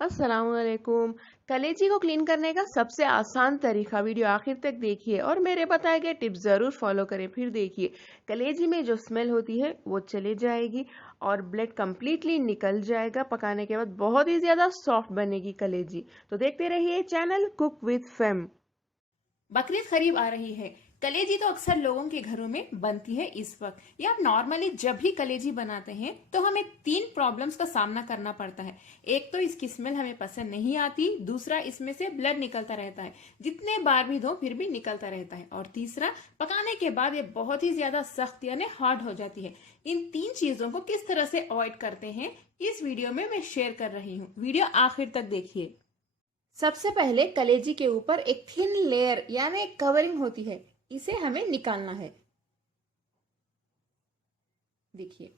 अस्सलामुअलैकुम। कलेजी को क्लीन करने का सबसे आसान तरीका वीडियो आखिर तक देखिए और मेरे बताए गए टिप्स ज़रूर फॉलो करें। फिर देखिए कलेजी में जो स्मेल होती है वो चली जाएगी और ब्लड कंप्लीटली निकल जाएगा। पकाने के बाद बहुत ही ज़्यादा सॉफ्ट बनेगी कलेजी। तो देखते रहिए channel cook with fame. Bakrid करीब आ रही है। कलेजी तो अक्सर लोगों के घरों में बनती है इस वक्त, या आप नॉर्मली जब भी कलेजी बनाते हैं तो हमें 3 प्रॉब्लम्स का सामना करना पड़ता है। एक तो इसकी स्मेल हमें पसंद नहीं आती, दूसरा इसमें से ब्लड निकलता रहता है, जितने बार भी धो फिर भी निकलता रहता है, और तीसरा पकाने के बाद ये बहुत ही ज्यादा सख्त यानी हार्ड हो जाती है। इन 3 चीजों को किस तरह से अवॉइड करते हैं इस वीडियो में मैं शेयर कर रही हूँ। वीडियो आखिर तक देखिए। सबसे पहले कलेजी के ऊपर एक थिन लेयर यानी एक कवरिंग होती है, इसे हमें निकालना है। देखिए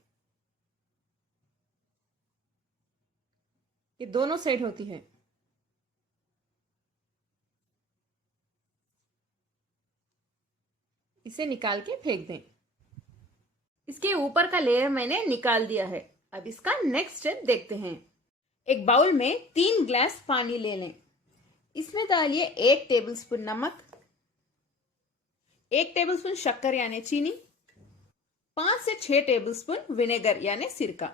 ये दोनों साइड होती है। इसे निकाल के फेंक दें। इसके ऊपर का लेयर मैंने निकाल दिया है। अब इसका नेक्स्ट स्टेप देखते हैं। एक बाउल में 3 ग्लास पानी ले लें। इसमें डालिए 1 टेबलस्पून नमक, 1 टेबलस्पून शक्कर यानी चीनी, 5 से 6 टेबलस्पून विनेगर यानी सिरका।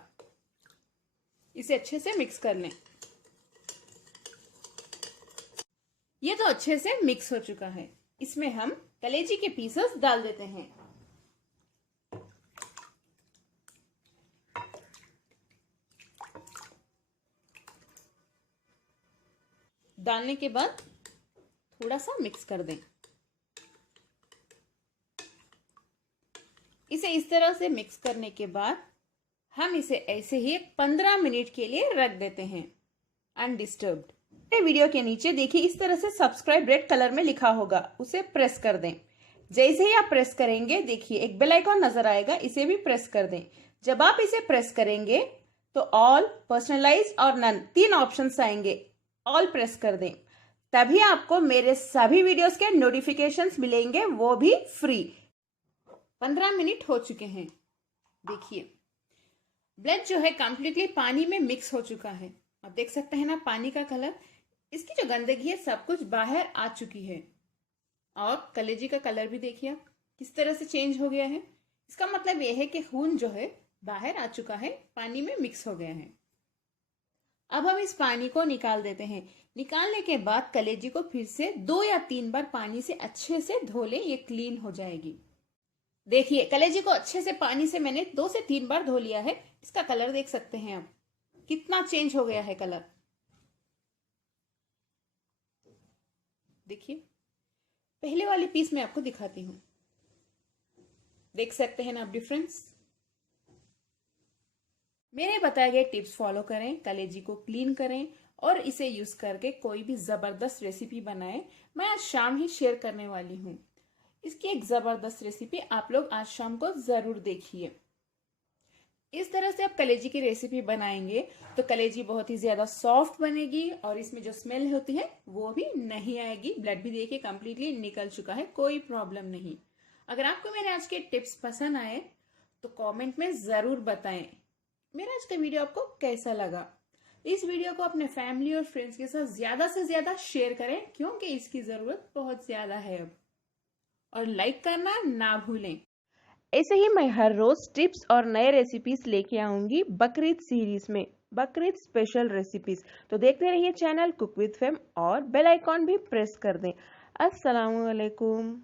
इसे अच्छे से मिक्स कर लें। ये तो अच्छे से मिक्स हो चुका है। इसमें हम कलेजी के पीसेस डाल देते हैं। डालने के बाद थोड़ा सा मिक्स कर दें। इसे इस तरह से मिक्स करने के बाद हम इसे ऐसे ही 15 मिनट के लिए रख देते हैं अनडिस्टर्ब्ड। वीडियो के नीचे देखिए इस तरह से सब्सक्राइब रेड कलर में लिखा होगा, उसे प्रेस कर दें। जैसे ही आप प्रेस करेंगे देखिए एक बेल आइकॉन नजर आएगा, इसे भी प्रेस कर दें। जब आप इसे प्रेस करेंगे तो ऑल, पर्सनलाइज और नन 3 ऑप्शंस आएंगे। ऑल प्रेस कर दें, तभी आपको मेरे सभी वीडियोस के नोटिफिकेशंस मिलेंगे, वो भी फ्री। 15 मिनट हो चुके हैं। देखिए ब्लड जो है कंप्लीटली पानी में मिक्स हो चुका है। आप देख सकते हैं ना पानी का कलर, इसकी जो गंदगी है सब कुछ बाहर आ चुकी है। और कलेजी का कलर भी देखिए आप किस तरह से चेंज हो गया है। इसका मतलब यह है कि खून जो है बाहर आ चुका है, पानी में मिक्स हो गया है। अब हम इस पानी को निकाल देते हैं। निकालने के बाद कलेजी को फिर से 2 या 3 बार पानी से अच्छे से धो लें, ये क्लीन हो जाएगी। देखिए कलेजी को अच्छे से पानी से मैंने 2 से 3 बार धो लिया है। इसका कलर देख सकते हैं आप कितना चेंज हो गया है कलर। देखिए पहले वाली पीस में आपको दिखाती हूं, देख सकते हैं ना आप डिफरेंस। मेरे बताए गए टिप्स फॉलो करें, कलेजी को क्लीन करें और इसे यूज करके कोई भी जबरदस्त रेसिपी बनाएं। मैं आज शाम ही शेयर करने वाली हूं इसकी एक जबरदस्त रेसिपी, आप लोग आज शाम को जरूर देखिए। इस तरह से आप कलेजी की रेसिपी बनाएंगे तो कलेजी बहुत ही ज्यादा सॉफ्ट बनेगी और इसमें जो स्मेल होती है वो भी नहीं आएगी। ब्लड भी देखिए कंप्लीटली निकल चुका है, कोई प्रॉब्लम नहीं। अगर आपको मेरे आज के टिप्स पसंद आए तो कमेंट में जरूर बताएं मेरा आज का वीडियो आपको कैसा लगा। इस वीडियो को अपने फैमिली और फ्रेंड्स के साथ ज्यादा से ज्यादा शेयर करें, क्योंकि इसकी जरूरत बहुत ज्यादा है अब। और लाइक करना ना भूलें। ऐसे ही मैं हर रोज टिप्स और नए रेसिपीज लेके आऊंगी बकरीद सीरीज में, बकरीद स्पेशल रेसिपीज। तो देखते रहिए चैनल कुक विद फेम और बेल आइकॉन भी प्रेस कर दें। अस्सलामुअलैकुम।